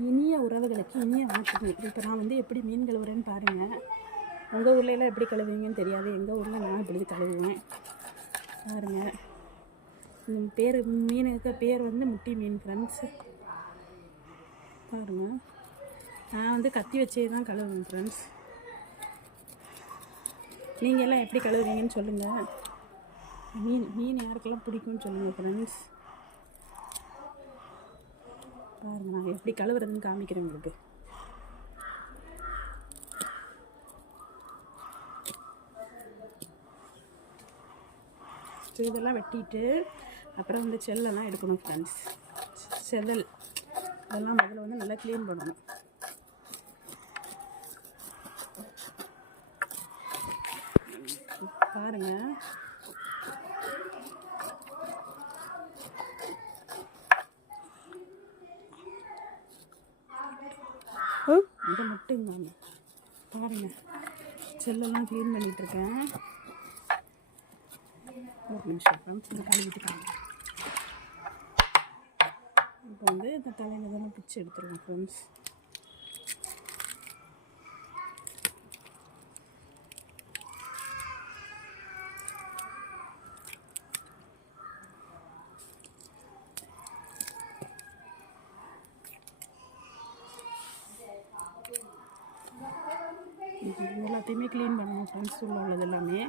இனிய உறவுகளுக்கு இனிய வணக்கங்கள். இப்போ நான் வந்து எப்படி மீன் கழுவுறேன்னு பாருங்கள். உங்கள் ஊர்லெலாம் எப்படி கழுவுவீங்கன்னு தெரியாது, எங்கள் ஊரில் நான் இப்படி கழுவுவேன் பாருங்கள். பேர் மீனுக்கு பேர் வந்து முட்டி மீன் ஃப்ரெண்ட்ஸ். பாருங்கள், நான் வந்து கத்தி வச்சே தான் கழுவுவேன் ஃப்ரெண்ட்ஸ். நீங்கள் எல்லாம் எப்படி கழுவுவீங்கன்னு சொல்லுங்கள். மீன் யாருக்கெல்லாம் பிடிக்கும்னு சொல்லுங்கள் ஃப்ரெண்ட்ஸ். பாருங்கள், நான் எப்படி கழுவுறதுன்னு காமிக்கிறேன் உங்களுக்கு. இதெல்லாம் வெட்டிட்டு அப்புறம் இந்த செல்லெல்லாம் எடுக்கணும் ஃப்ரெண்ட்ஸ். செதல் இதெல்லாம் முதல்ல வந்து நல்லா க்ளீன் பண்ணணும். பாருங்கள், இதை மட்டும் தாங்க. பாருங்கள், செல்லெல்லாம் க்ளீன் பண்ணிகிட்ருக்கேன். ஒரு நிமிஷம் ஃப்ரெண்ட்ஸ், இந்த கழுவிட்டுக்காங்க. இப்போ வந்து இந்த தலையில் தானே பிச்சு எடுத்துருவோம் ஃப்ரெண்ட்ஸ். எல்லாத்தையுமே க்ளீன் பண்ணணும் ஃப்ரெண்ட்ஸ். உள்ளது எல்லாமே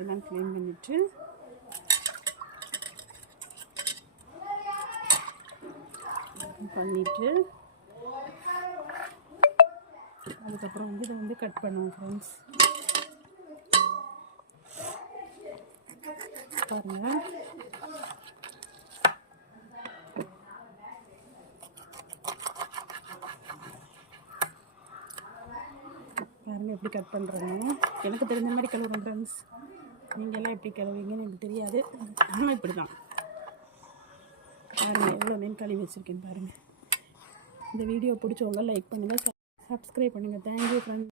எல்லாம் க்ளீன் பண்ணிவிட்டு அதுக்கப்புறம் வந்து இதை வந்து கட் பண்ணுவோம் ஃப்ரெண்ட்ஸ். பாருங்கள், பாருங்கள் எப்படி கட் பண்ணுறேன்னு. எனக்கு தெரிஞ்ச மாதிரி கழுவுறேன் ஃப்ரெண்ட்ஸ். நீங்கள்லாம் எப்படி கழுவுவீங்கன்னு எனக்கு தெரியாது, ஆனால் இப்படி தான். பாருங்கள், எவ்வளோ மீன் கழுவி வச்சுருக்கேன்னு பாருங்கள். இந்த வீடியோ பிடிச்சவங்க லைக் பண்ணுங்கள், சப்ஸ்கிரைப் பண்ணுங்கள். Thank you friends.